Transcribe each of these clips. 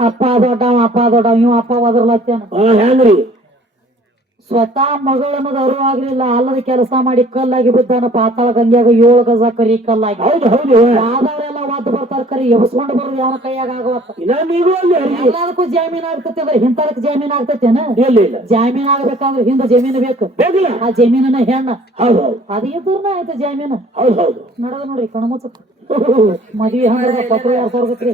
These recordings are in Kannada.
ಅಪ್ಪ ದೊಡ್ಡವ ಅಪ್ಪ ದೊಡ್ಡ ಇವ ಅಪ್ಪ ಒದರ್ಲತ್ತೇನ ಸ್ವತಃ ಹೆಂಗ್ರಿ? ಸ್ವತಃ ಅರು ಆಗಲಿಲ್ಲ ಅಲ್ಲದ ಕೆಲಸ ಮಾಡಿ ಕಲ್ಲಾಗಿ ಬಿದ್ದಾನ ಪಾತಾಳ ಗಂಗ್ಯಾಗ ಏಳು ಗಜ ಕರಿ ಕಲ್ಲಾಗಿ. ಹೌದು ಹೌದು ಆದವರೆಲ್ಲ ಒದ್ದು ಬರ್ತಾರ ಕರಿ ಎಬ್ಸ್ಕೊಂಡು ಬರೋದು ಯಾವ ಕೈಯಾಗ ಆಗವತ್ತ ನೀವು ಎಲ್ಲದಕ್ಕೂ ಜಾಮೀನ್ ಆಗ್ತೈತಿ ಅಂದ್ರೆ ಹಿಂತಾಲಕ್ ಜಾಮೀನ್ ಆಗ್ತೈತೇನ? ಜಾಮೀನ್ ಆಗ್ಬೇಕಂದ್ರೆ ಹಿಂದ ಜಮೀನು ಬೇಕು. ಆ ಜಮೀನನ ಹೆಣ್ಣ. ಹೌದು ಹೌದು. ಅದು ಇದ್ರನ ಆಯ್ತು ಜಾಮೀನು. ಹೌದು ಹೌದು. ನೋಡದ ನೋಡ್ರಿ ಕಣ್ಮುಚ್ಚ ಮದ್ವೆ ಹಂಗ ಪತ್ರ ಬೇಕ್ರಿ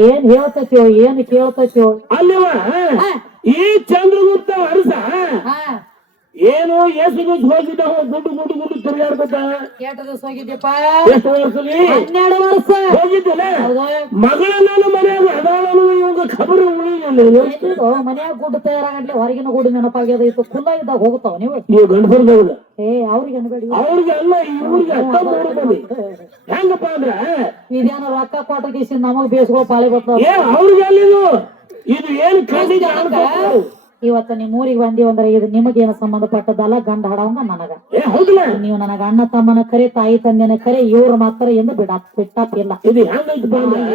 ಏನ್ ಹೇಳ್ತತ್ಯೋ ಏನ್ ಕೇಳ್ತೈತಿಯೋ. ಅಲ್ಲಿವ ಈ ಚಂದ್ರಗುಪ್ತ ಅರಸ ಹಾ. ಏನು ಎಷ್ಟು ದಿವಸ ಹೋಗಿದ್ದ ಗುಡ್ಡು ಗುಡ್ಡು ಗುಡ್ಡು ತಿರುಗಾಡ್ಕೊತ ಎಷ್ಟು ದಿವಸ ಹೋಗಿದ್ಯಪ್ಪ ಎಷ್ಟು ವರ್ಷಲಿ ಹನ್ನೆರಡು ವರ್ಷ. ಹೋಗಿದ್ದಿಲ್ಲ? ಹೌದು? ಮಗಳ ನನ್ನ ಮನೆಯಾಗ ಅದಾಳನು ಇವಾಗ ಖಬರ್ ಉಳಿಲಿಲ್ಲ. ಎಲ್ಲಿದು? ಮನ್ಯಾಗ ಗುಡ್ಡ ತಯಾರಾಗಡ್ಲಿ ಹೊರಗಿನ ಗುಡ್ಡ ನೆನಪಾಗ್ಯದ. ಇತ್ತು ಇದ್ದಾಗ ಹೋಗ್ತಾವ ನೀವು? ನೀವು ಗಂಡಸರ್ದವ್ರ ಏ ಅವ್ರಿಗೆ ಅನ್ಬೇಡಿ. ಅವ್ರಿಗೆ ಅಲ್ಲ ಇವ್ರಿಗೆ ಅರ್ಥ ಮಾಡ್ಕೊಳ್ಳಿ. ಹೆಂಗಪ್ಪ ಅಂದ್ರ ಇದೇನ ರೊಕ್ಕ ಕೊಟ್ಟ ನಮಗ್ ಬೇಸ್ಗಳು ಪಾಳಿ ಬರ್ತಾವ ಅವ್ರಿಗೆ ಅಲ್ಲಿದು. ಇದು ಏನ್ ಕಾಣ್ಬೇಕು? ಇವತ್ತ ನಿಮ್ ಊರಿಗೆ ಬಂದೀವಂದ್ರೆ ಇದು ನಿಮಗೇನು ಸಂಬಂಧಪಟ್ಟದಲ್ಲ ಗಂಡ ಹಾಡವಂಗ ನನಗ. ನೀವು ನನಗ ಅಣ್ಣ ತಮ್ಮನ ಕರೆ ತಾಯಿ ತಂದೆನ ಕರೆ ಇವ್ರ ಮಾತ್ರ ಎಂದು ಬಿಡ ಬಿಟ್ಟಪ್ಪ ಇಲ್ಲ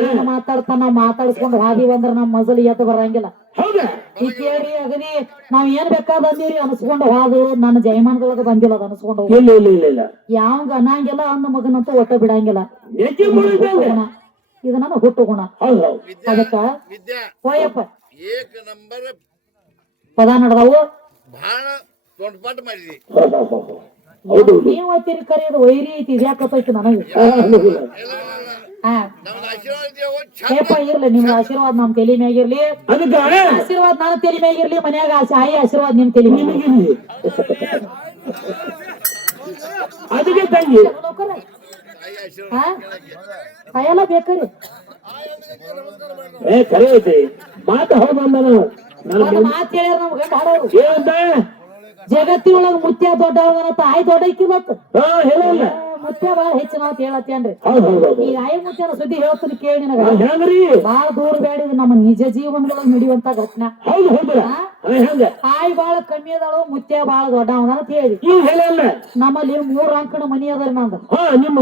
ಏನ್ ಮಾತಾಡ್ತಾನ ಮಾತಾಡ್ಸ್ಕೊಂಡ್ ಹಾದಿ ಬಂದ್ರ ನಮ್ ಮಜಲ್ ಎದ್ದು ಬರಂಗಿಲ್ಲ. ಕೇಳಿ ಅಗದಿ ನಾವ್ ಏನ್ ಬೇಕಾ ಅಂದಿರಿ ಅನ್ಸ್ಕೊಂಡು ಹಾದು ನನ್ನ ಜಯಮಾನದೊಳಗ ಬಂದಿಲ್ಲ ಅದ ಅನ್ಸ್ಕೊಂಡು ಹೋಗು. ಇಲ್ಲ ಇಲ್ಲ ಇಲ್ಲ ಇಲ್ಲ. ಯಾವಂಗ ಅನ್ನಂಗಿಲ್ಲ ಅಂದ ಮಗನಂತೂ ಒಟ್ಟ ಬಿಡಂಗಿಲ್ಲ. ಇದು ನನ್ನ ಹುಟ್ಟು ಗುಣ ಅದಕ್ಕ ವಿದ್ಯಾ ಹೋಯಪ್ಪ ಏಕ ನಂಬರ್ ಪದ ನಡ್ದಾವು? ಬಹಳ ತೊಂಟಪಾಟ್ ಮಾಡಿದ್ರಿ ಹೌದು. ನೀವ್ ಓದ್ತೀರಿ ಕರೆಯೋದು ವೈರಿ ಐತಿ ಇದ್ಯಾಕತ್ತೈತಿ ನನಗೆ? ಚಂದ ಇರ್ಲಿ ನಿಮ್ ಆಶೀರ್ವಾದ ನಮ್ ತಲಿ ಮ್ಯಾಗಿರ್ಲಿ ಆಶೀರ್ವಾದ ನನ್ನ ತಲೆ ಮ್ಯಾಗಿರ್ಲಿ ಮನ್ಯಾಗ ಆಯಿ ಆಶೀರ್ವಾದ ನಿಮ್ ತಲೆ ಮ್ಯಾಗ ಅದಕ್ಕೆ ತಂಗಿ. ಕಾಯಲ್ಲ ಬೇಕರಿ? ಏ ಕರೆ ಐತಿ. ಮಾತು ಹೌದು ಅಂದ ಮಾತ್ ಹೇಳ್ಯಾರ ನಮ್ ಗಂಡ ಹಾಡೋರು ಏನಂತ? ಜಗತ್ತಿನೊಳಗ ಮುತ್ಯ ದೊಡ್ಡವನತ್ತ ಆಯ್ ದೊಡ್ಡ ಹಾ ಹೇಳಲ್ಲ. ಮುತ್ಯ ಬಾಳ ಹೆಚ್ಚಿನ ಅಂತ ಹೇಳತ್ತೇನ್ರಿ ಹೌದು ಹೌದು ಹೌದು ಈ ಆಯ್ ಮುತ್ಯನ ಸುದ್ದಿ ಹೇಳ್ತೀನಿ ಕೇಳಿ ನಿನಗ. ಹಾ, ಹೆಂಗ್ರಿ? ಬಾಳ ದೂರ ಬೇಡ ನಮ್ಮ ನಿಜ ಜೀವನದೊಳಗ ನಡೆಯುವಂತ ಘಟನೆ. ಹೌದು ಹೌದು ಹಾ? ಹಾ, ಹೆಂಗ? ಆಯ್ ಬಾಳ ಕಮ್ಮಿ ಅದಾಳು ಮುತ್ಯ ಬಾಳ ದೊಡ್ಡವನ ಅಂತ ಹೇಳಿ. ಹೇಳಿಲ್ಲ. ನಮ್ಮಲ್ಲಿ ಮೂರ್ ಅಂಕಣ ಮನಿ ಅದ ನಂದು. ಹಾ ನಿಮ್ಮ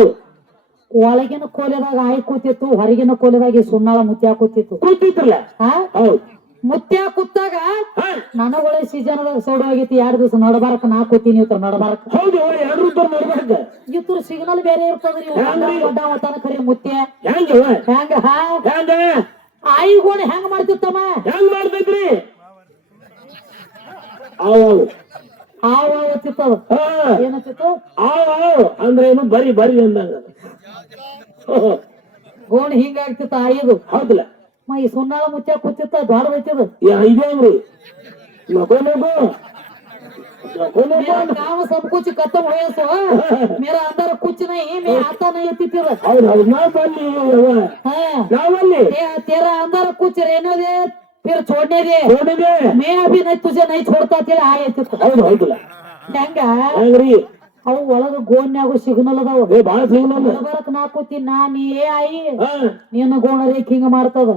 ಒಳಗಿನ ಕೋಲೆದಾಗ ಆಯ್ ಕೂತಿತ್ತು ಹೊರಗಿನ ಕೋಲೆದಾಗ ಈ ಸುಣ್ಣಾಳ ಮುತ್ಯ ಕೂತಿತ್ತು. ಕೂತಿತ್ತಲ್ಲ? ಹಾ ಹೌದು. ಮುತ್ಯ ಕೂತಾಗ ನನಗೊಳೆ ಸೀಸನ್ ಸೌಡ ಆಗೈತಿ ಎರಡ್ ದಿವಸ ನಡಬಾರಕ ನಾ ಕೂತೀನಿ ಇವ್ರ ನಡಬಾರಕ. ಹೌದು ಎರಡು ನೋಡ್ಬೇಕ ಇವ್ರ ಸಿಗ್ನಲ್ ಬೇರೆ ಇರ್ತದ್ರಿ ದೊಡ್ಡ ಅವತಾನ ಕರಿ ಮುತ್ಯ. ಹೆಂಗ ಹೆಂಗ ಆಯಿಗೋಣ ಹೆಂಗ್ ಮಾಡ್ತಿತ್ತಮ್ಮ ಹೆಂಗ್ ಮಾಡ್ತೈತ್ರಿ ಅವ್ ಹಾವ ಅವತ್ತಿತ್ತದ ಹಾ. ಏನತ್ತಿತ್ತು ಹಾವು ಅಂದ್ರೆ ಏನು ಬರಿ ಬರಿ ಅಂದಂಗ. ಗೋಣ ಹಿಂಗಾಗ್ತಿತ್ತ ಆಯಿದು. ಹೌದಲ್ಲ. ಮ ಈ ಸುಣ್ಣಾಳ ಮುತ್ಯ ಕೂತಿತ್ತ ದೊಡ್ಡದೈತಿದು ಇದೇನ್ರಿ ನಗೋ ನಗೋ ನಗೋ ನಗೋ काम सब कुछ खत्म हुए सो मेरा अंदर कुछ नहीं मैं आता नहीं थी फिर ಹೌದು ಹೌದು ನಾವ್ ಬನ್ನಿ ಅವ್ವ. हाँ, ನಾವಲ್ಲಿ ते- तेरा अंदर कुछ रहने दे फिर छोड़ने दे ನೋಡಿದೆ मैं अभी नहीं तुझे नहीं छोड़ता तेरे आए थे ಹೌದು ಹೌದಲ್ಲ ಹೆಂಗ ಹೆಂಗ್ರಿ ಅವು ಒಳಗ ಗೋನ್ಯಾಗು ಸಿಗ್ನಲ್ ಅದಾವ ಏ ಬಾಳ ಸಿಗ್ನಲ್ ಬರಕ್ ನಾ ಕೂತಿ ನಾ ನೀ ಏ ಆಯಿ ನಿನ್ನ ಗೋಣರಿ ಹಿಂಗ ಮಾಡ್ತದ.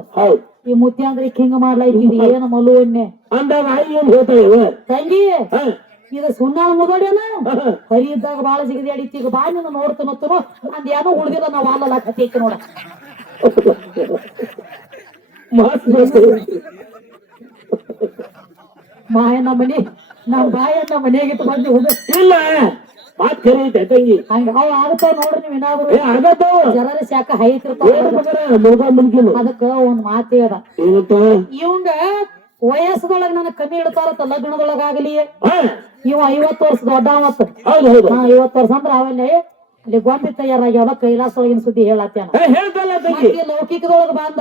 ಈ ಮುತ್ತಿ ಅಂದ್ರೆ ಹಿಂಗ ಮಾಡ್ಲೈತಿದ್ ಏನು ಮಲುವನ್ನೆ ಅಂದಾಗ ಆಯಿ ಏನ್ ಹೇಳ್ತಾವ ತಂಗಿ ಇದು ಸುಣ್ಣ ಮುಗೋಡ್ಯಾನ ಹರಿ ಇದ್ದಾಗ ಬಾಳ ಸಿಗದಿ ಅಡಿತಿ ಈಗ ಬಾ ನಿನ್ನ ನೋಡ್ತಾನತ್ತನು ಅಂದ್ ಏನೋ ಉಳ್ದಿಲ್ಲ ನಾವ್ ಅಲ್ಲ ಕತ್ತೈತಿ ನೋಡ. ಮಸ್ತ್ ಮಸ್ತ್ ಮಾಯ ನಮ್ಮ ಮನಿ ನಮ್ ಬಾಯ ನಮ್ಮ ಮನೆಯಾಗಿತ್ತು ಬಂದು ಇಲ್ಲ. ಮಾತ್ ಖರೆ ಐತೆ ತಂಗಿ ಹಂಗ. ಅವ್ ಆಗ್ತಾವ ನೋಡ್ರಿ ಏ ಆಗತ್ತಾವ ಜನರ ಶಾಖ ಹೈತಿರ್ತಾವ ಅದಕ್ಕ ಒಂದ್ ಮಾತು ಇವಂಗ ವಯಸ್ಸದೊಳಗ ನನ್ನ ಕಮ್ಮಿ ಇಡ್ತಾರತ್ತ ಲಗ್ನದೊಳಗಾಗಲಿ. ಹಾ ಇವ ಐವತ್ತು ವರ್ಷ ದೊಡ್ಡ ಮತ್ತ ಹೌದು ಹೌದು. ಹಾ ಐವತ್ತು ವರ್ಷ ಅಂದ್ರ ಅವೆಲ್ಲ ಅಲ್ಲಿ ಗೊಂಬಿ ತಯಾರಾಗ್ಯಾವಲ್ಲ ಕೈಲಾಸ ಒಳಗಿನ ಸುದ್ದಿ ಹೇಳತ್ತೇನ ಲೌಕಿಕದೊಳಗ ಬಂದ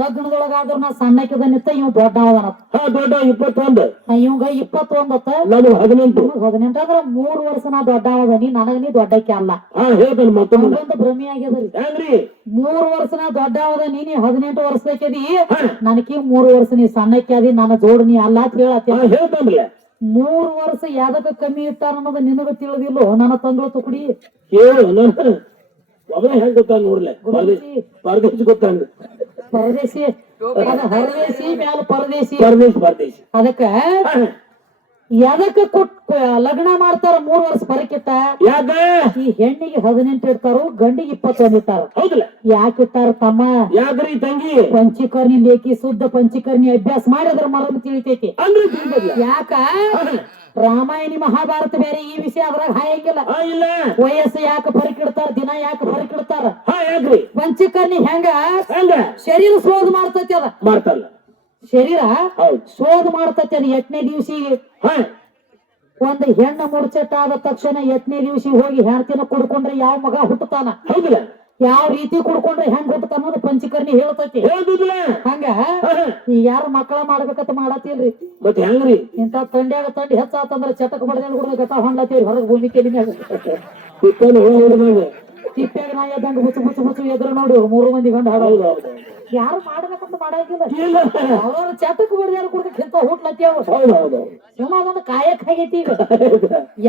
ಲಗ್ನದೊಳಗಾದ್ರ ನಾ ಸಣ್ಣಕ್ಕಿದ ನಿತ್ತ ಇವ್ ದೊಡ್ಡವನ ದೊಡ್ಡ ಇಪ್ಪತ್ತೊಂದು. ಇವಂಗ ಇಪ್ಪತ್ತೊಂದತ್ತ. ನಾನು ಹದಿನೆಂಟು. ಹದಿನೆಂಟು ಅಂದ್ರ ಮೂರು ವರ್ಷ ನಾ ದೊಡ್ಡವದನಿ ನನಗ ನೀ ದೊಡ್ಡಕ್ಕೆ ಅಲ್ಲ. ಹಂಗೊಂದು ಭ್ರಮೆ ಆಗ್ಯದ್ರಿ ಮೂರು ವರ್ಷ ನಾ ದೊಡ್ಡವದ ನೀ ಹದಿನೆಂಟು ವರ್ಷದಕ್ಕದಿ ನನಕಿ ಮೂರ್ ವರ್ಷ ನೀ ಸಣ್ಣಕ್ಕೆ ಅದಿ ನನ್ನ ಜೋಡ್ ನೀ ಅಲ್ಲ ಅಂತ ಹೇಳತ್ತ ಹಾ ಹೇಳ್ತಾನ್ರಲ್ಲ ಮೂರ್ ವರ್ಷ ಯಾದಕ್ಕ ಕಮ್ಮಿ ಇಟ್ಟಾರ ಅನ್ನೋದು ನಿನಗ ತಿಳಿದಿಲ್ಲೋ? ನನ್ನ ತಂಗಳು ತುಕಡಿ ಹೇಳು ನಾನು ಒಬ್ಬನೇ ಹೆಂಗ್ ಗೊತ್ತಾನ ನೋಡ್ಲೆ? ಪರದೇಶಿ ಪರದೇಶಿ ಗೊತ್ತಾನ ಪರದೇಶಿ. ಅದ ಹೊರದೇಶಿ ಮ್ಯಾಲ ಪರದೇಶಿ. ಪರದೇಶಿ ಪರದೇಶಿ. ಅದಕ್ಕ ಎದಕ್ಕ ಕೊಟ್ ಲಗ್ನ ಮಾಡ್ತಾರ ಮೂರ್ ವರ್ಷ ಬರಕಿತ್ತ? ಯಾಕ? ಈ ಹೆಣ್ಣಿಗೆ ಹದಿನೆಂಟು ಇರ್ತಾರು ಗಂಡಿಗೆ ಇಪ್ಪತ್ತೊಂದ್ ಇರ್ತಾರ ಹೌದಲ್ಲ. ಯಾಕೆ ಇಟ್ಟಾರ ತಮ್ಮ? ಯಾಕ್ರಿ ತಂಗಿ? ಪಂಚಕರ್ಣಿ ಲೇಖಿ ಶುದ್ಧ ಪಂಚಕರ್ಣಿ ಅಭ್ಯಾಸ ಮಾಡಿದ್ರ ಮರಮ ತಿಳಿತೈತಿ. ಯಾಕ? ರಾಮಾಯಣಿ ಮಹಾಭಾರತ ಬೇರೆ ಈ ವಿಷಯ ಅದ್ರಾಗ ಹಾಯಂಗಿಲ್ಲ ವಯಸ್ಸು ಯಾಕೆ ಪರಿಕಿಡ್ತಾರ ದಿನ ಯಾಕೆ ಪರಿಕಿಡ್ತಾರ? ಪಂಚಕರ್ಣಿ ಹೆಂಗ? ಹಂಗ? ಶರೀರ ಶೋಧ ಮಾಡ್ತೈತಿ ಅದ. ಮಾಡ್ತಾರಲ್ಲ. ಶರೀರ ಸೋದ್ ಶೋಧ ಮಾಡ್ತೈತಿ ಅದ ಎಟ್ನೇ ದಿವ್ಸಿಗೆ. ಒಂದ್ ಹೆಣ್ಣ ಮುಡ್ಚೆಟ್ಟ ಆದ ತಕ್ಷಣ ಎಟ್ನೇ ದಿವ್ಸಿಗೆ ಹೋಗಿ ಹೆಣ್ತಿನ ಕುಡ್ಕೊಂಡ್ರೆ ಯಾವ ಮಗ ಹುಟ್ಟತಾನ ಹೌದಿಲ್ಲ. ಯಾವ ರೀತಿ ಕುಡ್ಕೊಂಡ್ರೆ ಹೆಂಗ್ ಹುಟ್ಟತಾನ ಅನ್ನೋದು ಪಂಚಕರ್ಣಿ ಹೇಳ್ತೈತಿ. ಹಂಗ. ಈ ಯಾರ ಮಕ್ಕಳ ಮಾಡ್ಬೇಕಂತ ಮಾಡತ್ತೀಲ್ರಿ? ಹೆಂಗ್ರಿ? ಇಂತ ತಂಡ್ಯಾಗ ತಂಡಿ ಹೆಚ್ಚಾತಂದ್ರ ಚಟಕ್ ಕುಡ್ದ ಗತ ಹೊಂಡ್ಲತ್ತೀವ್ರಿ ಹೊರಗ್ ಭೂಮಿ ಕೆಲಿ ಮ್ಯಾಗ. ಚಿಕ್ಕನ್ ಹೋಗ್ಬಿಡ್ದಂಗ ತಿಪ್ಪ್ಯಾಗ ನಾ ಎದ್ದಂಗ ಬುಚ್ಚು ಬುಚ್ಚು ಬುಚ್ಚು ಎದ್ರು ನೋಡಿ ಇವ್ರು ಮೂರು ಮಂದಿ ಗಂಡ ಹಾಡ ಹೌದು ಹೌದು ಯಾರು ಮಾಡ್ಬೇಕಂತ ಮಾಡಾಕಿಲ್ಲ ಇಲ್ಲ ಅವ್ರವ್ರ ಚಟಕ್ ಬಡ್ದೇನ್ ಕುಡ್ದಕ್ ಇಂತ ಹುಟ್ಲತ್ತೀವ ಹೌದು ಹೌದು ಸುಮ್ಮ ಅದನ್ನ ಕಾಯಕ್ ಆಗೈತಿ ಈಗ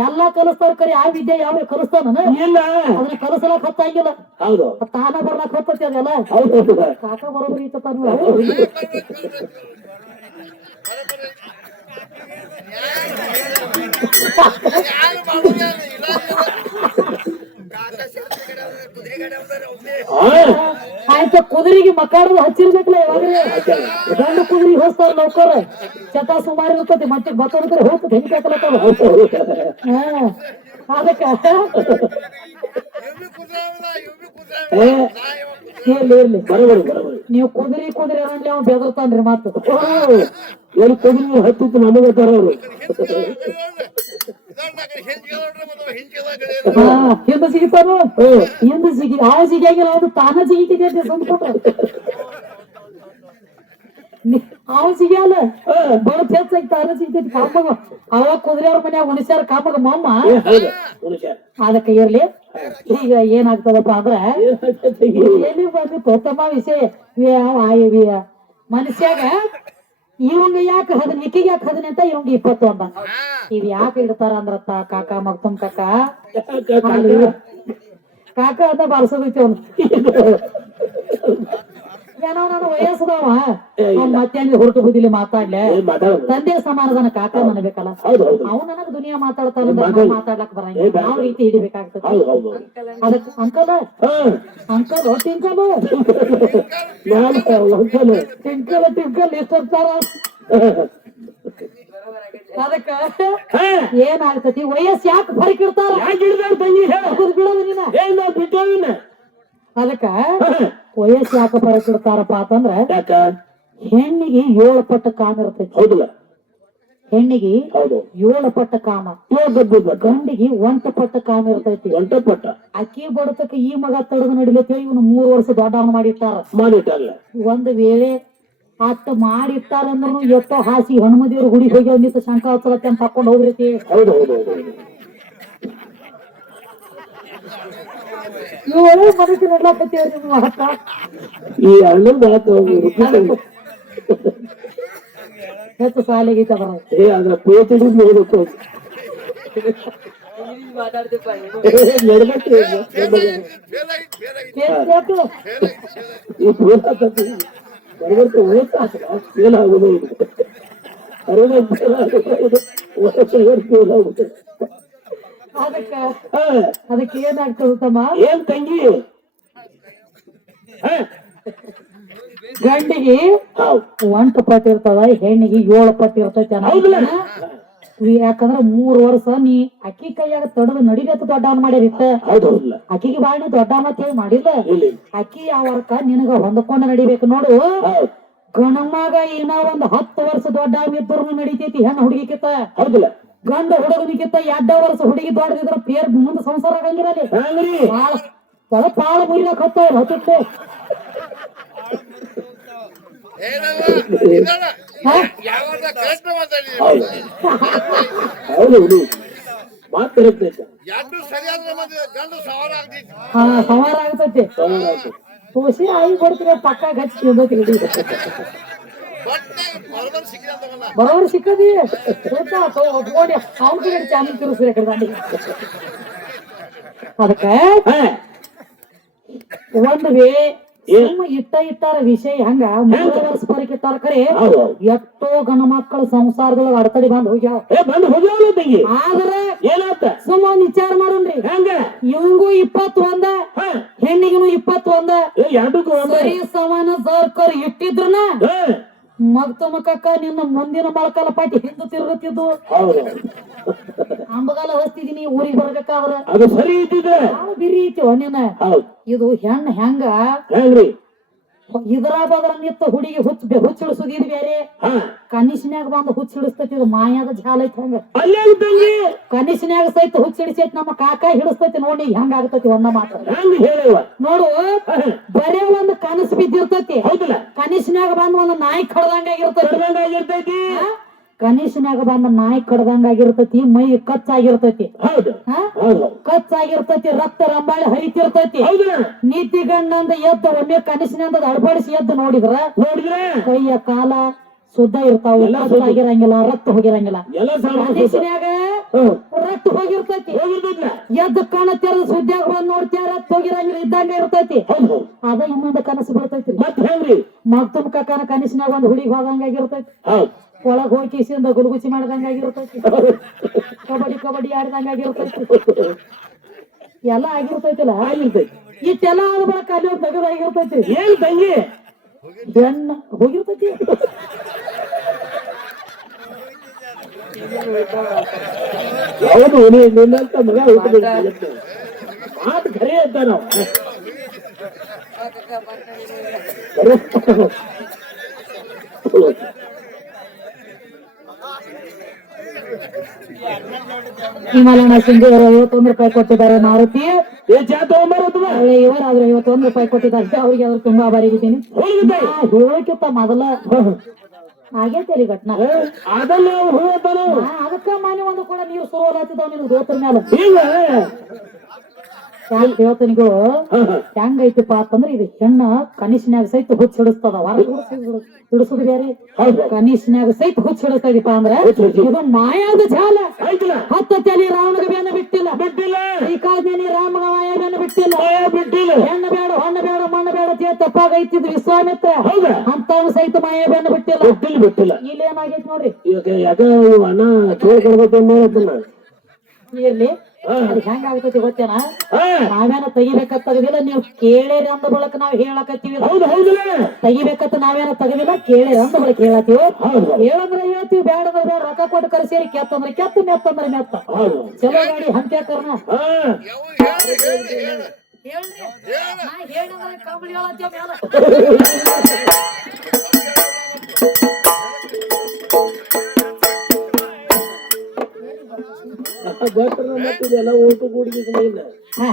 ಎಲ್ಲಾ ಕಲಿಸ್ತಾರ ಕರಿ ಆ ವಿದ್ಯೆ ಯಾವ ಕಲಿಸ್ತಾನ ಇಲ್ಲ ಅದನ್ನ ಕಲಿಸಲಾಕ್ ಹತ್ತಾಗಿಲ್ಲ ಹೌದು ತಾನ ಬರ್ಲಾಕ್ ಹತ್ತತಿ ಅದೆಲ್ಲ ಹೌದು ಹೌದು ಕಾಕ ಬರೋಬ್ರಿ ಇತ್ತ ತಾನು ಯಾರು ಮಾಡುವುದಿಲ್ಲ ಇಲ್ಲ ಹಾ ಆಯ್ತ, ಕುದುರೆಗೆ ಮಕಾಡದು ಹಚ್ಚಿರ್ಬೇಕಲ್ಲ ಯಾವಾಗ ಗಂಡು ಕುದುರೆಗೆ ಹೋಗ್ತಾರ ನೌಕರ. ಚಟ ಸುಮಾರು ಇರ್ತದೆ, ಮತ್ತೆ ಬತ್ತದ ಹೋಗ್ತದೆ, ಹೆಂಗ್ ಹಾ, ಅದಕ್ಕ. ಕುದರಿ ನೀವು ಕುದುರೆ ಕುದುರೆ ಅನ್ನಲಿ ಅವ್ ಬೆದರ್ತಾನ್ರಿ ಮಾತು. ಏನು ಕೊಡಿ ಹತ್ತಿತ್ತು ನಮಗೆ ತರ ಅವರು ಹಿಂದ ಸಿಗಿತಾನು ಹಿಂದ ಸಿಗಿ ಆ ಸಿಗಿಯಾಗಿಲ್ಲ ಅದು ತಾನ ಸಿಗಿತಿದೆ ಅಂತ ಸುಮ್ಕೊಟ್ರ ಅವ ಸಿಗಿಯಲ್ಲ ಬಹಳ ಹೆಚ್ಚಾಗಿ ತಾನ ಸಿಗ್ತೈತಿ ಕಾಮಗ ಅವಾಗ ಕುದುರೆಯವ್ರ ಮನ್ಯಾಗ ಉಣಿಸ್ಯಾರ ಕಾಮಗ ಮನುಷ್ಯ ಅದಕ್ಕೆ ಇರ್ಲಿ ಈಗ ಏನಾಗ್ತದಪ್ಪ ಅಂದ್ರ ಏನೇ ಬಂದಿತ್ತು ಪ್ರಥಮ ವಿಷಯ ಮನುಷ್ಯಾಗ ಇವಂಗ ಯಾಕೆ ಹದ ನಿಕ್ಕಿಗೆ ಯಾಕೆ ಅಂತ ಇವಂಗ ಇಪ್ಪತ್ತೊಂದ ಇವ್ ಯಾಕೆ ಇಡ್ತಾರ ಅಂದ್ರತ್ತ ಕಾಕ ಮಗ್ತುಮ್ ಕಾಕ? ಕಾಕ ಅಂತ ಬಾರ್ಸೋದೈತಿ ಅವ್ನು. ಏನೋ ನಾನು ವಯಸ್ಸದವ. ಅವ್ನ್ ಮತ್ತೇನ್ ಹುರುಟು ಬುದ್ಧಿಲಿ ಮಾತಾಡ್ಲೆ. ತಂದೆ ಸಮಾನದನ ಕಾಕ ಹೌದು. ಅವ್ ನನಗ್ ದುನಿಯಾ ಮಾತಾಡ್ತಾರ ಮಾತಾಡ್ಲಕ್ ಬರಂಗಿಲ್ಲ. ಯಾವ ರೀತಿ ಹಿಡಿಬೇಕಾಗ್ತದೆ? ಅದಕ್ uncle uncle. Twinkle twinkle twinkle ಎಷ್ಟಾರ ಅದಕ್ಕ ಏನಾಗ್ತತಿ ವಯಸ್ಸು ಯಾಕೆ ಹೇಳ. ಬೀಳೋದು ನೀನ. ಅದಕ್ಕ ವಯಸ್ಸು ಯಾಕೆ ಬರಕಿಡ್ತಾರಪ್ಪ ಅಂತಂದ್ರ ಯಾಕ? ಹೆಣ್ಣಿಗೆ ಏಳು ಪಟ್ಟ ಕಾಮ ಇರ್ತೈತಿ. ಹೌದಲ್ಲ? ಹೆಣ್ಣಿಗೆ ಹೌದು. ಏಳು ಪಟ್ಟ ಕಾಮ. ಗಂಡಿಗೆ ಒಂಟ ಪಟ್ಟ ಕಾಮ ಇರ್ತೈತಿ. ಒಂಟ ಪಟ್ಟ. ಅಕ್ಕಿ ಬಡತಕ್ಕ ಈ ಮಗ ತಡೆದು ನಡಿಲಿಕ್ಕೆ ಇವನು ಮೂರು ವರ್ಷ ದೊಡ್ಡವನ್ ಮಾಡಿಟ್ಟಾರ ಮಾಡಿಟ್ಟಲ್ಲ ಒಂದ್ ವೇಳೆ ಅತ್ತ ಮಾಡಿಟ್ಟಾರ ಅಂದ್ರೂ ಎಷ್ಟೋ ಹಾಸಿ ಹನುಮದೇವ್ರ ಗುಡಿ ಹೋಗಿ ಒಂದಿತ್ತು ಶಂಕ ಹಚ್ಚಲತ್ತೆ ಅಂತ ಹಾಕೊಂಡ್ ಹೋಗ್ರಿ ಹೌದು ಹೌದು. ಇವರು ಮನಸ್ಸು ನಡ್ಲಾಕತ್ತೀವ್ರಿ ನಿಮ್ಮ ಹತ್ತ ಈ ಅಣ್ಣಂದ ರುಚಿ ಹೆಚ್ಚು ಸಾಲಿಗೆ ಬರ ಏ ಅದ್ರ ಪೇಟಿ ನೋಡಬೇಕು ಈ ಪೇಟ್ ಬರ್ಬರ್ತ ಓದ್ತಾ ಫೇಲ್ ಆಗೋದು? ಇದು ಅರವತ್ತು ಫೇಲ್ ಆಗೋದು ವಯಸ್ಸು ಫೇಲ್ ಆಗುತ್ತೆ ಅದಕ್ಕ ಅದಕ್ಕೆ ಏನಾಗ್ತದ ತಮ್ಮ ಏನ್ ತಂಗಿ? ಗಂಡಿಗೆ ಒಂಟು ಪಟ್ಟು ಇರ್ತದ ಹೆಣ್ಣಿಗೆ ಏಳು ಪಟ್ಟಿ ಇರ್ತೈತಿ ಯಾಕಂದ್ರ ಮೂರ್ ವರ್ಷ ನೀ ಅಕ್ಕಿ ಕೈಯಾಗ ತಡದು ನಡಿಬೇಕ ಹೌದು ಹೌದಲ್ಲ ಅಕ್ಕಿಗೆ ಬಾಳ ದೊಡ್ಡ ಅಂತ ಹೇಳಿ ಮಾಡಿಲ್ಲ? ಅಕ್ಕಿ ಯಾವರ್ಕ ನಿನಗ ಹೊಂದ್ಕೊಂಡು ನಡಿಬೇಕು ನೋಡು. ಗಣಮಾಗ ಇನ್ನ ಒಂದ್ ಹತ್ತು ವರ್ಷ ದೊಡ್ಡ ಇಬ್ಬರು ನಡಿತೈತಿ ಹೆಣ್ಣು ಹುಡುಗಿಕಿತ್ತ. ಹೌದಲ್ಲ ಗಂಡ ಹುಡುಗನಿಗಿಂತ ಎಡ್ಡ ವರ್ಷ ಹುಡುಗಿ ದೊಡ್ಡದಿದ್ರ ಪೇರ್ ಮುಂದೆ ಸಂಸಾರ ಆಗಂಗಿರಲಿ ಬಾಳ ಒಳ ಪಾಳ ಮುರಿಲಕ್ ಹತ್ತಾವ ಹತ್ತುತ್ತೆ ಹೌದು ಸವಾರ ಆಗ್ತೈತಿ. ಹಾ ಸವಾರ ಆಗ್ತೈತಿ. ಸವಾಲ್ ಆಯ್ತು. ತೋಸಿ ಆಯಿ ಕೊಡ್ತೀರ ಪಕ್ಕ ಗಚ್ಚಿ ತಿಂದೈತಿ ಬರೋರು ಸಿಕ್ಕದಿ? ಒಪ್ಕೊಂಡಿ ಅವ್ನ ಕಡೆ ಚಾನಲ್ ತಿರುಸ್ರಿ ಕಡೆ ಅದಕ್ಕ ಹಾ. ಒಂದ್ ವೇ ಸುಮ್ಮ ಇಟ್ಟ ಇಟ್ಟಾರ ವಿಷಯ ಹಂಗ? ಸ್ಪರ್ಕೆ ಹೌದು. ಎಷ್ಟೋ ಗಣ ಮಕ್ಕಳ ಸಂಸಾರದೊಳಗ ಅಡತಡಿ ಬಂದ್ ಹೋಗ್ಯಾವ. ಬಂದು ಆದ್ರೆ ಏನಾತ? ಸುಮ್ಮ ಒಂದ್ ವಿಚಾರ ಮಾಡೋಣ್ರಿ. ಹಂಗ? ಇವಂಗೂ ಇಪ್ಪತ್ ಒಂದ ಹ. ಹೆಣ್ಣಿಗೂ ಇಪ್ಪತ್ ಒಂದ ಏ ಎರಡಕ್ಕೂ ಒಂದೇ? ಸರಿ ಸಮಾನ ಸರ್ಕರ್ ಇಟ್ಟಿದ್ರನ ಮಗ್ತ ಮಕ್ಕಕ್ಕ ನಿನ್ನ ಮುಂದಿನ ಮೊಳಕಾಲ ಪಾಟಿ ಹಿಂದ ತಿರುಗುತ್ತಿದ್ದು. ಅಂಬಗಾಲ ಹಸ್ತಿದೀನಿ ಊರಿಗೆ ಬರ್ಬೇಕಾದ್ರ ಅದು ಸರಿ ಇದ್ದಿದ್ರೆ ಬಿರಿ ಐತಿ ನಿನ್ನ ಇದು ಹೆಣ್ಣು ಹೆಂಗ? ಹೆಂಗ್ರಿ ಇದ್ರ ಬದ್ರ ನಿತ್ತ ಹುಡುಗಿ ಹುಚ್ಚ ಹುಚ್ಚಿಳಿಸುದು ಇದು ಬೇರೆ. ಕನಿಷ್ನ್ಯಾಗ ಬಂದು ಹುಚ್ಚಿಡಿಸ್ತೈತಿ ಇದು ಮಾಯಾದ ಜಾಲ ಐತಿ ಹಂಗ. ಕನಿಷ್ನ್ಯಾಗ ಸಹಿತ ಹುಚ್ಚಿಡಿಸೈತಿ ನಮ್ಮ ಕಾಕ ಹಿಡಿಸ್ತೈತಿ ನೋಡಿ ಹೆಂಗ ಆಗ್ತೈತಿ ಒಂದ ಮಾತು. ನೋಡು ಬರೇ ಒಂದು ಕನಸು ಬಿದ್ದಿರ್ತೈತಿ. ಕನಿಷ್ನ್ಯಾಗ ಬಂದು ಒಂದು ನಾಯಿ ಕಡಿಮೆ ಆಗಿರ್ತೈತಿ. ಕನಿಷ್ನ್ಯಾಗ ಬಂದ ನಾಯಿ ಕಡ್ದಂಗಾಗಿರ್ತೈತಿ ಮೈ ಕಚ್ಚಾಗಿರ್ತೈತಿ. ಕಚ್ಚಾಗಿರ್ತೈತಿ ರಕ್ತ ರಂಬಾಳಿ ಹರಿತಿರ್ತೈತಿ. ಹೌದಲ್ಲ ನೀತಿ ಗಂಡ ಎದ್ದು ಒಮ್ಮೆ ಕನಸಿನಿಂದ ಅಡ್ಬಡಿಸಿ ಎದ್ದು ನೋಡಿದ್ರ? ನೋಡಿದ್ರೆ? ಕೈಯ ಕಾಲ ಶುದ್ಧ ಇರ್ತಾವ ಆಗಿರಂಗಿಲ್ಲ ರಕ್ತ ಹೋಗಿರಂಗಿಲ್ಲ. ಹ್ಮ್. ರಕ್ತ ಹೋಗಿರ್ತೈತಿ. ಎದ್ದು ಕಣ ಶುದ್ಧ ಸುದ್ದಿಯಾಗ ಬಂದ್ ನೋಡ್ತೀಯ ರಕ್ತ ಹೋಗಿರಂಗಿಲ್ಲ ಇದ್ದಂಗ ಇರ್ತೈತಿ. ಅದ ಇನ್ನೊಂದು ಕನಸು ಬೀಳ್ತೈತಿ ಹೆಂಗ್ರಿ ಮಗ್ತುಮ್ ಕಕ್ಕನ ಕನಸಿನ್ಯಾಗ ಒಂದ್ ಹುಡುಗಿ ಹೋದಂಗಾಗಿರ್ತೈತಿ. ಹೌದು. ಒಳಗ್ ಹೋಗಿ ಕಿಸಿಯಿಂದ ಮಾಡ್ದಂಗ ಮಾಡ್ದಂಗಾಗಿರ್ತೈತಿ ಕಬಡ್ಡಿ ಕಬಡ್ಡಿ ಆಡ್ದಂಗಾಗಿರ್ತೈತಿ ಎಲ್ಲ ಆಗಿರ್ತೈತಿಲ್ಲ? ಆಗಿರ್ತೈತಿ ಇಷ್ಟೆಲ್ಲ ಆದ ಬಳಿಕ ಅಲ್ಲಿ ಒಂದು ತೆಗೆದಾಗಿರ್ತೈತಿ ಏನ್ ತಂಗಿ? ಬೆನ್ನ ಹೋಗಿರ್ತೈತಿ. ಹೌದು ನೀ ನಿನ್ನಂತ ಮಗ ಮಾತು ಖರೆ ಅಂತ ನಾವು. ಹಿಮಾಲಯನ ಸಿಂಧು ಅವರು ಐವತ್ತೊಂದು ರೂಪಾಯಿ ಕೊಟ್ಟಿದ್ದಾರೆ ಮಾರುತಿ. ಏ ಚಾ ತಗೊಂಬಾರತ್ತದ ಒಳ್ಳೆ ಇವರು ಆದ್ರೆ ಐವತ್ತೊಂದು ರೂಪಾಯಿ ಕೊಟ್ಟಿದ್ದಾರೆ. ಅವ್ರಿಗೆ ಅವ್ರು ತುಂಬಾ ಬಾರಿ ಇದ್ದೀನಿ. ಹೋಗಿದ್ದೆ ಹೇಳಕ್ಕಿಂತ ಮೊದಲ ಹಾಗೆ ರೀ ಘಟನಾ ಅದಕ್ಕ ಮಾನ್ಯ ಒಂದು ಕೂಡ ನೀರು ಸುರುವಲಾತಿದ್ದಾವ ನಿಮ್ಗೆ ಗೋತ್ರ ಮೇಲೆ ಈಗ ಯಾಕೆ ಹೆಂಗೈತಪ್ಪ ಅಂತಂದ್ರ ಇದು ಹೆಣ್ಣ ಕನಿಷ್ನ್ಯಾಗ ಸಹಿತ ಹುಚ್ಚ ಹಿಡಿಸ್ತದ. ಹೊರ ಹಿಡಿಸುದು. ಬೇರೆ. ಕನಿಷ್ನ್ಯಾಗ ಸಹಿತ ಹುಚ್ಚ ಹಿಡಿಸ್ತೈತಿಪ್ಪ ಅಂದ್ರೆ ಇದು ಮಾಯಾದ ಜಾಲ. ಹತ್ತ ತಲೆ ರಾಮನ ಬೇನ ಬಿಟ್ಟಿಲ್ಲ. ಬಿಟ್ಟಿಲ್ಲ. ಶ್ರೀಕಾಜ್ಞಾನಿ ರಾಮಗ ಮಾಯ ಬೇನ ಬಿಟ್ಟಿಲ್ಲ. ಬಿಟ್ಟಿಲ್ಲ. ಹೆಣ್ಣು ಬೇಡ ಹೊಣ್ಣ ಬೇಡ ಮಣ್ಣು ಬೇಡ ತೇ ತಪ್ಪಾಗೈತಿದ್ ವಿಶ್ವಾಮಿತ್ರ. ಹೌದಾ? ಅಂತವನು ಸಹಿತ ಮಾಯ ಬೇನ ಬಿಟ್ಟಿಲ್ಲ. ಬಿಟ್ಟಿಲ್ಲ ಬಿಟ್ಟಿಲ್ಲ. ಇಲ್ಲೇನಾಗೈತಿ ನೋಡ್ರಿ. ಈಗ ಯಾಕ ಅಣ್ಣ ಕೇಳ್ಕೊಡ್ಬೇಕು ಇರ್ಲಿ. ಅದು ಹೆಂಗ ಆಗ್ತೈತಿ ಗೊತ್ತೇನ? ನಾವೇನ ತೆಗಿಬೇಕಂತ ತೆಗದಿಲ್ಲ ನೀವು ಕೇಳಿರಿ ಅಂದ ಬಳಕ ನಾವ್ ಹೇಳಕತ್ತೀವಿ. ತೆಗಿಬೇಕಂತ ನಾವೇನ ತೆಗದಿಲ್ಲ ಕೇಳಿರಿ ಅಂದ ಬಳಕ ಹೇಳತ್ತೀವಿ? ಹೌದು. ಹೇಳಂದ್ರ ಹೇಳ್ತೀವಿ ಅಂದ್ರೆ ಬೇಡ ರೊಕ್ಕ ಕೊಟ್ಟು ಕರೆಸಿರಿ ಕೆತ್ತಂದ್ರ ಕೆತ್ತ ಮೆತ್ತಂದ್ರ ಮೆತ್ತ. ಚಲೋ ಗಾಡಿ ಹಂಕೆ ಕರ್ನ ಹೇಳ್ರಿ. ಹೇಳಿದ್ರೆ ಕಂಬಳಿ ಹೇಳತ್ತೀವಿ ಭಟ್ರ ಮತ್ತೆ ಇದೆಲ್ಲ ಊಟ ಕೂಡಿದ ಹಾ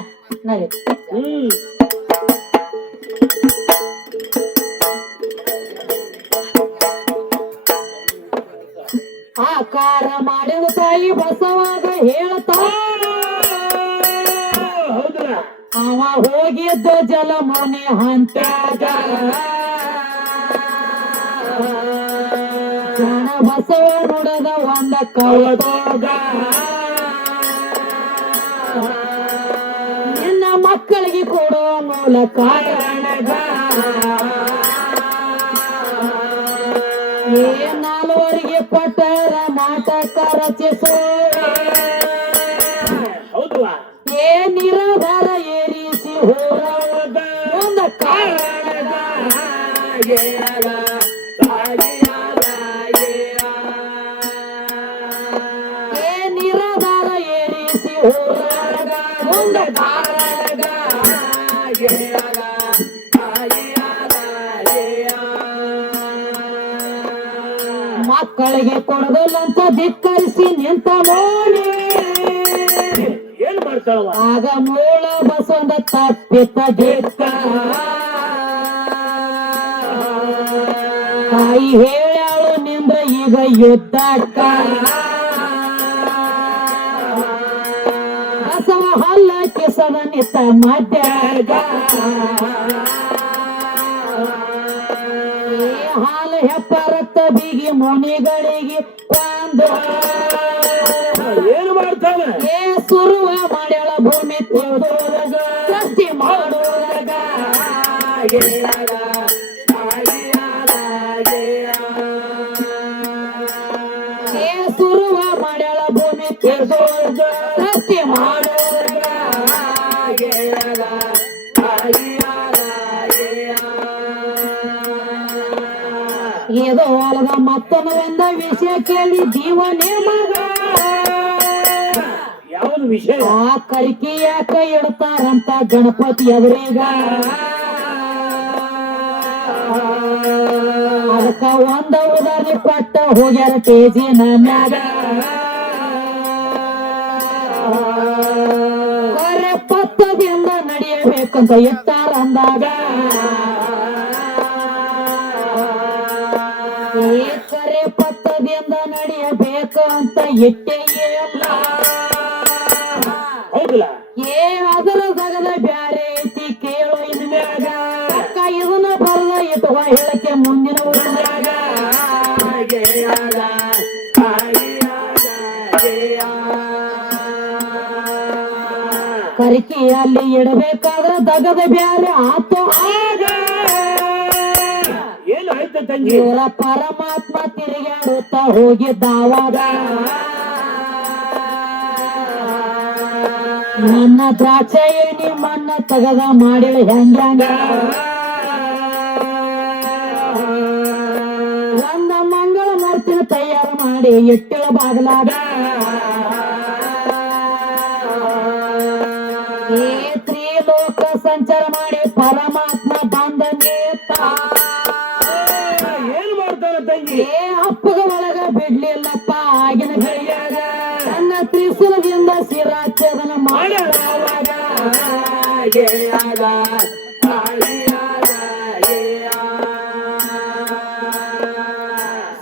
ನಡಿ ಹ್ಮ್. ಆಕಾರ ಮಾಡಿದ ತಾಯಿ ಬಸವಾಗ ಹೇಳ್ತಾ. ಅವ ಹೋಗಿದ್ದ ಜಲಮನೆ ಹಂತಾಗ ಬಸವ ನುಡದ ಒಂದ ಕವತೋಗ ಮೂಲ ಕಾರಣಗ ಏ ನಾಲ್ವರಿಗೆ ಪಟ್ಟರ ನಾಟಕ ರಚಿಸೋ. ಮಕ್ಕಳಿಗೆ ಕೊಡದಲ್ಲಂತ ಧಿಕ್ಕರಿಸಿ ನಿಂತ ಮೋಳಿ ಏನ್ ಮಾಡ್ತಾಳವ? ಆಗ ಮೂಳ ಬಸವಂದ ತಪ್ಪಿತ ಧಿಕ್ಕ ತಾಯಿ ಹೇಳ್ಯಾಳು ನಿಂದ ಈಗ ಯುದ್ಧಕ್ಕ. ಬಸವ ಹಲ್ಲ ಕಿಸದ ನಿತ್ತ ಮಧ್ಯಾಗ ಹಾಲು ಹೆಪ್ಪ ರಕ್ತ ಬಿಗಿ ಮುನಿಗಳಿಗೆ ಒಂದು ಏನು ಮಾಡ್ತಾನೆ? ಏ ಸುರುವ ಮಾಡ್ಯಾಳ ಭೂಮಿ ತೋರುವಾಗ ಸೃಷ್ಟಿ ಮಾಡೋದಾಗ ಜೀವನೇ ಮಗ. ಯಾವ್ದು ವಿಷಯ? ಆ ಕರಿಕೆ ಯಾಕ ಇಡ್ತಾರಂತ ಗಣಪತಿ ಅವರೀಗ? ಅದಕ್ಕ ಒಂದ ಉದಾರಿ ಕೊಟ್ಟ ಹೋಗ್ಯಾರ ಟೇಜಿನ ಮ್ಯಾಗ ಪತ್ತದಿಂದ ನಡೆಯಬೇಕಂತ ಇಟ್ಟಾರ ಅಂದಾಗ. ಅಂತ ಇಲ್ಲ ಹೌದಲ್ಲ? ಏ ಅದರ ಸಗದ ಬ್ಯಾರೆ ಐತಿ ಕೇಳೋ ಇದ್ಮ್ಯಾಗ ಅಕ್ಕ ಇದನ್ನ ಬರದ ಎತ್ತುವ ಹೇಳಕ್ಕೆ ಮುಂದಿನ ಊರಿನಾಗ ಕರಿಕೆಯಲ್ಲಿ ಇಡಬೇಕಾದ್ರ ದಗದ ಬ್ಯಾರೆ ಆತ. ಆಗ ಇವರ ಪರಮಾತ್ಮ ತಿರುಗಾಡುತ್ತಾ ಹೋಗಿದ್ದಾವಾಗ ನನ್ನ ದ್ರಾಕ್ಷ ಏನಿ ಮಣ್ಣ ತಗದ ಮಾಡಿಳ ಹೆಂಗ ನನ್ನ ಮಂಗಳ ಮೂರ್ತಿನ ತಯಾರು ಮಾಡಿ ಎಟ್ಟಿಳ ಬಾಗಲಾಗ.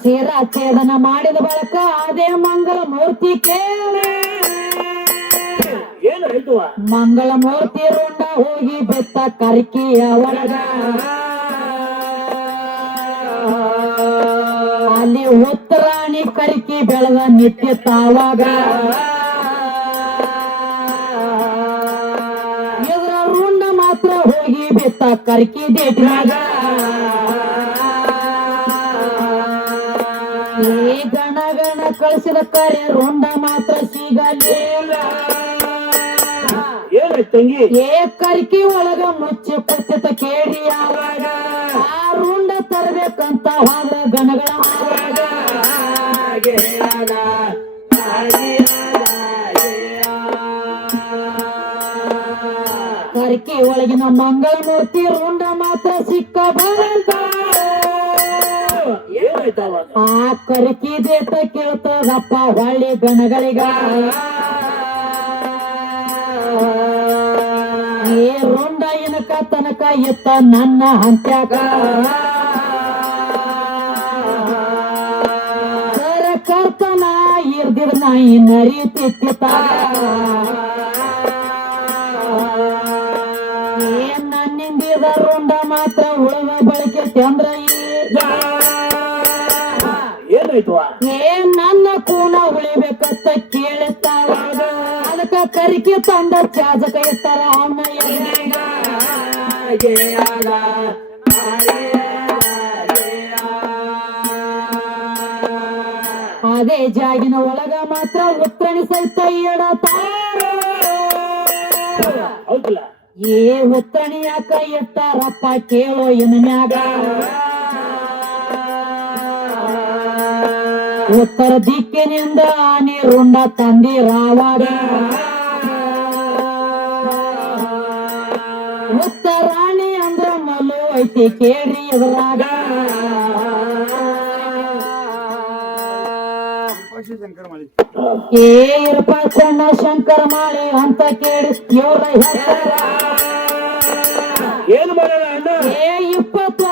ಶಿರಾಚ್ಛೇದನ ಮಾಡಿದ ಬಳಿಕ ಅದೇ ಮಂಗಳ ಮೂರ್ತಿ ಕೇಳ. ಮಂಗಳ ಮೂರ್ತಿ ರುಂಡ ಹೋಗಿ ಬೆತ್ತ ಕರ್ಕಿಯ ಒಳಗ. ಅಲ್ಲಿ ಉತ್ತರಾಣಿ ಕರ್ಕಿ ಬೆಳೆದ ನಿತ್ಯ ತಾವಾಗ. ಕರ್ಕಿ ದೇಟಿನಾಗ ಈ ಗಣ ಗಣ ಕಳಿಸಿದ ಕರೆ ರುಂಡ ಮಾತ್ರ ಸಿಗಲಿಲ್ಲ. ತಂಗಿ? ಏ ಕರ್ಕಿ ಒಳಗ ಮುಚ್ಚಿ ಪಚ್ಚತ ಕೇಳಿ ಯಾವಾಗ? ಆ ರುಂಡ ತರಬೇಕಂತ ಹೋದ್ರ ಗಣಗಳ ಕರ್ಕಿ ಒಳಗಿನ ಮಂಗಳ ಮೂರ್ತಿ ರುಂಡ ಮಾತ್ರ ಸಿಕ್ಕ ಬರಂತ ಆ ಕರಿಕಿ ದೇತ ಕೇಳ್ತದಪ್ಪ ಹೊಳ್ಳಿ ಗಣಗಳಿಗ ಏ ರುಂಡ ಏನಕ ತನಕ ಇತ್ತ ನನ್ನ ಹಂತ್ಯಾಗ. ಕರ್ತನ ಇರ್ದಿರ್ ನಾಯಿ ಏ ಉಳಿದ ಬಳಕೆ ಚಂದ್ರ ಈಗ ಏನಾಯ್ತು? ಏ ನನ್ನ ಕೂನ ಉಳಿಬೇಕಂತ ಕೇಳುತ್ತಾರ ಅದಕ್ಕ ಕರಿಕೆ ತಂದ ಚಾಜಕ ಇರ್ತಾರ ಅವನ. ಅದೇ ಜಾಗಿನ ಒಳಗ ಮಾತ್ರ ಉತ್ತರಣಿ ಸಹಿತ ಹೌದಲ್ಲ ಏ ಉತ್ತರಣಿ ಯಾಕ ಇಟ್ಟಾರಪ್ಪ ಕೇಳೋ ಇನ್ ಮ್ಯಾಗ ಉತ್ತರ ದಿಕ್ಕಿನಿಂದ ಆನೆ ರುಂಡ ತಂದಿರಾವಾಗ ಉತ್ತರಾಣಿ ಅಂದ್ರ ಮಲ್ಲು ಐತಿ ಕೇಳಿ ಎದುರಾಗ. ಏ ಇರಪ್ಪ ಸಣ್ಣ ಶಂಕರ ಮಾಳಿ ಅಂತ ಕೇಳಿ ಇವ್ರ ಏನ್ ಏನು ಮಾಡೋಣ ಅಣ್ಣ? ಏ ಇಪ್ಪತ್ತೊಂದ